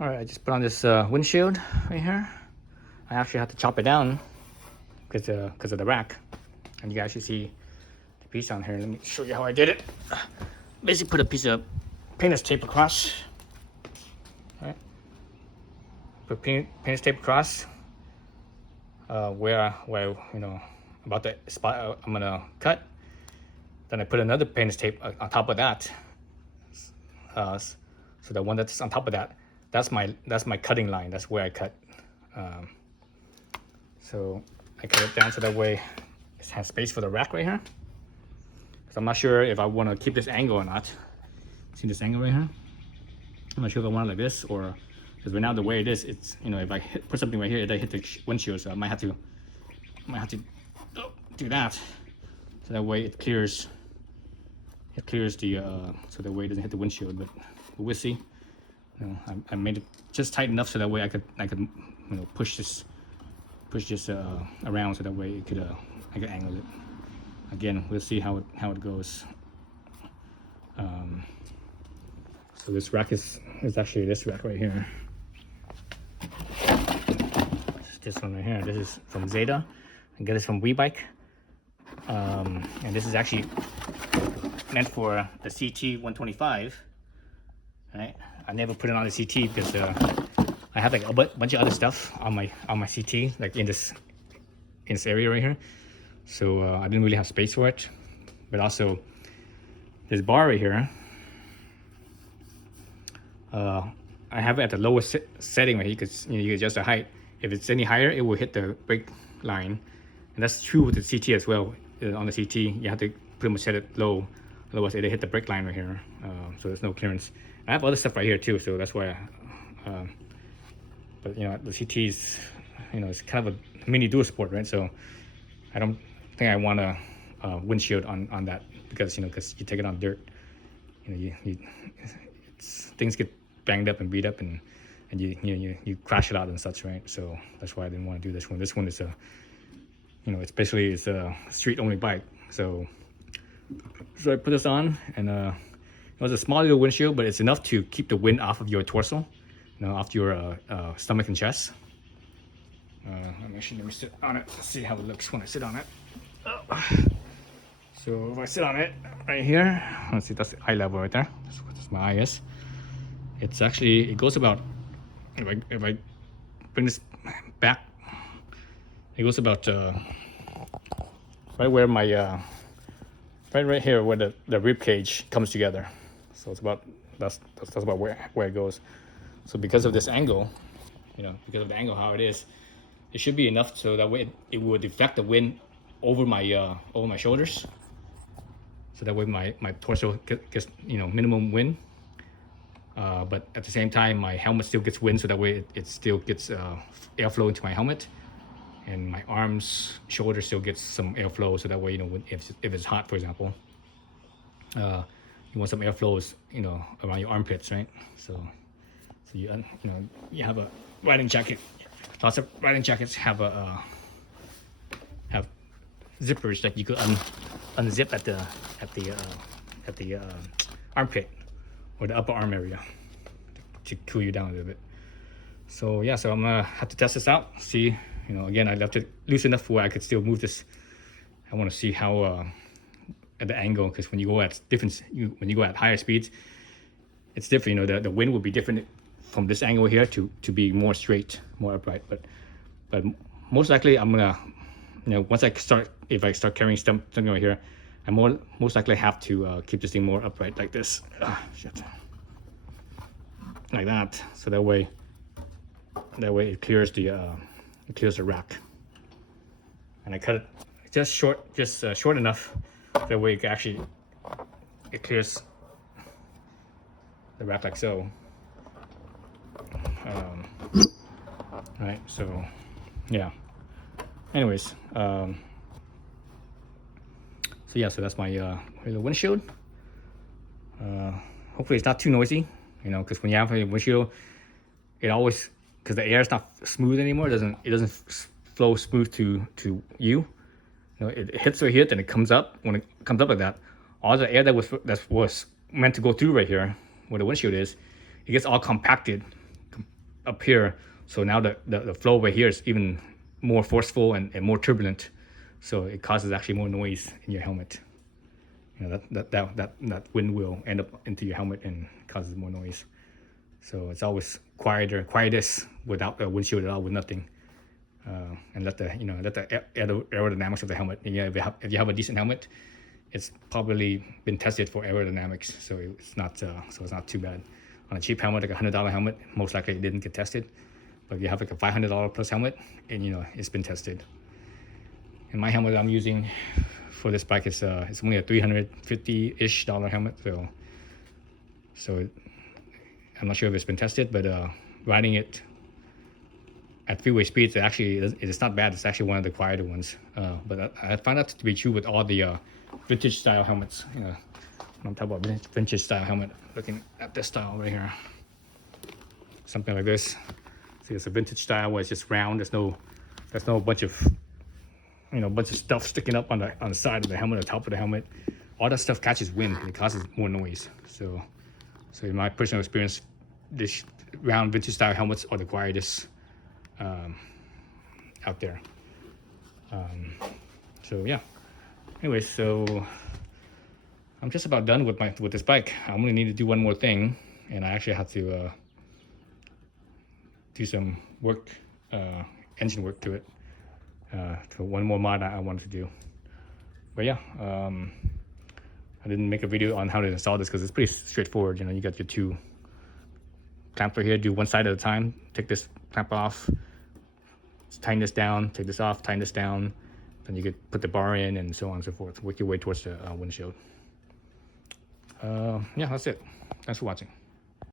All right, I just put on this windshield right here. I actually had to chop it down because of the rack, and you guys should see the piece on here. Let me show you how I did it. Basically, put a piece of painter's tape across. All right, put painter's tape across where you know about the spot I'm gonna cut. Then I put another painter's tape on top of that. So the one that's on top of that, that's my cutting line. That's where I cut. So I cut it down so that way it has space for the rack right here. Because I'm not sure if I want to keep this angle or not. See this angle right here? I'm not sure if I want it like this or because right now the way it is, it's if I put something right here, it hit the windshield. So I might have to do that so that way it clears. It clears the so that way it doesn't hit the windshield. But we'll see. I made it just tight enough so that way I could push this around so that way I could angle it. Again, we'll see how it goes. So this rack is actually this rack right here. This one right here. This is from Zeta. I got this from WeBike. And this is actually meant for the CT125. Right? I never put it on the CT because I have like a bunch of other stuff on my CT, like in this area right here. So I didn't really have space for it. But also this bar right here, I have it at the lowest setting right here because you can adjust the height. If it's any higher, it will hit the brake line, and that's true with the CT as well. On the CT, you have to pretty much set it low, otherwise it'll hit the brake line right here. So there's no clearance. I have other stuff right here too, so that's why. But the CT is, it's kind of a mini dual sport, right? So I don't think I want a windshield on that because because you take it on dirt, things get banged up and beat up and you crash it out and such, right? So that's why I didn't want to do this one. This one is it's basically a street only bike. So I put this on, and it was a small little windshield, but it's enough to keep the wind off of your torso, off your stomach and chest. Let me sit on it. Let's see how it looks when I sit on it. So if I sit on it right here, let's see, that's the eye level right there. That's what my eye is. It's actually, it goes about, if I bring this back, it goes about right where my right here where the rib cage comes together. So it's about that's about where it goes. So because of this angle, because of the angle how it is, it should be enough so that way it will deflect the wind over my shoulders. So that way my torso gets minimum wind. But at the same time, my helmet still gets wind, so that way it still gets airflow into my helmet, and my arms, shoulder still gets some airflow, so that way if it's hot, for example, you want some airflows around your armpits, right? So you have a riding jacket. Lots of riding jackets have have zippers that you could unzip at the armpit or the upper arm area to cool you down a little bit. So yeah, so I'm gonna have to test this out. See, again, I left it loose enough where I could still move this. I want to see how at the angle, because when you go at when you go at higher speeds, it's different. The wind will be different from this angle here to be more straight, more upright. But most likely I'm gonna, once if I start carrying something right here, I most likely have to keep this thing more upright like this. Shit. Like that, so that way it clears the rack. And I cut it just short enough, that way it clears the rack like so. Right, so yeah. Anyways, so that's my little windshield. Hopefully it's not too noisy, because when you have a windshield, it always, because the air is not smooth anymore, it doesn't flow smooth to you. It hits right here, then it comes up. When it comes up like that, all the air that was meant to go through right here, where the windshield is, it gets all compacted up here, so now the flow over here is even more forceful and more turbulent, so it causes actually more noise in your helmet. You know, that wind will end up into your helmet and causes more noise. So it's always quietest without the windshield at all, with nothing. And let the aerodynamics of the helmet. And, yeah, if you have a decent helmet, it's probably been tested for aerodynamics, so it's not too bad. On a cheap helmet, like $100 helmet, most likely it didn't get tested. But if you have like a $500 plus helmet, and you know it's been tested. And my helmet I'm using for this bike is it's only a $350-ish helmet, so I'm not sure if it's been tested, but riding it at freeway speeds, it's not bad. It's actually one of the quieter ones. But I found that to be true with all the vintage style helmets. You know, when I'm talking about vintage style helmet, looking at this style right here, something like this. See, it's a vintage style where it's just round. There's no bunch of stuff sticking up on the side of the helmet, or top of the helmet. All that stuff catches wind and it causes more noise. So in my personal experience, this round vintage style helmets are the quietest out there. So yeah. Anyway, so I'm just about done with this bike. I'm gonna need to do one more thing, and I actually have to do some work, engine work to it, for one more mod I wanted to do. But yeah, I didn't make a video on how to install this because it's pretty straightforward. You know, you got your two clamper here. Do one side at a time. Take this clamp off, tighten this down, take this off, tighten this down. Then you could put the bar in, and so on and so forth. Work your way towards the windshield. Yeah, that's it. Thanks for watching.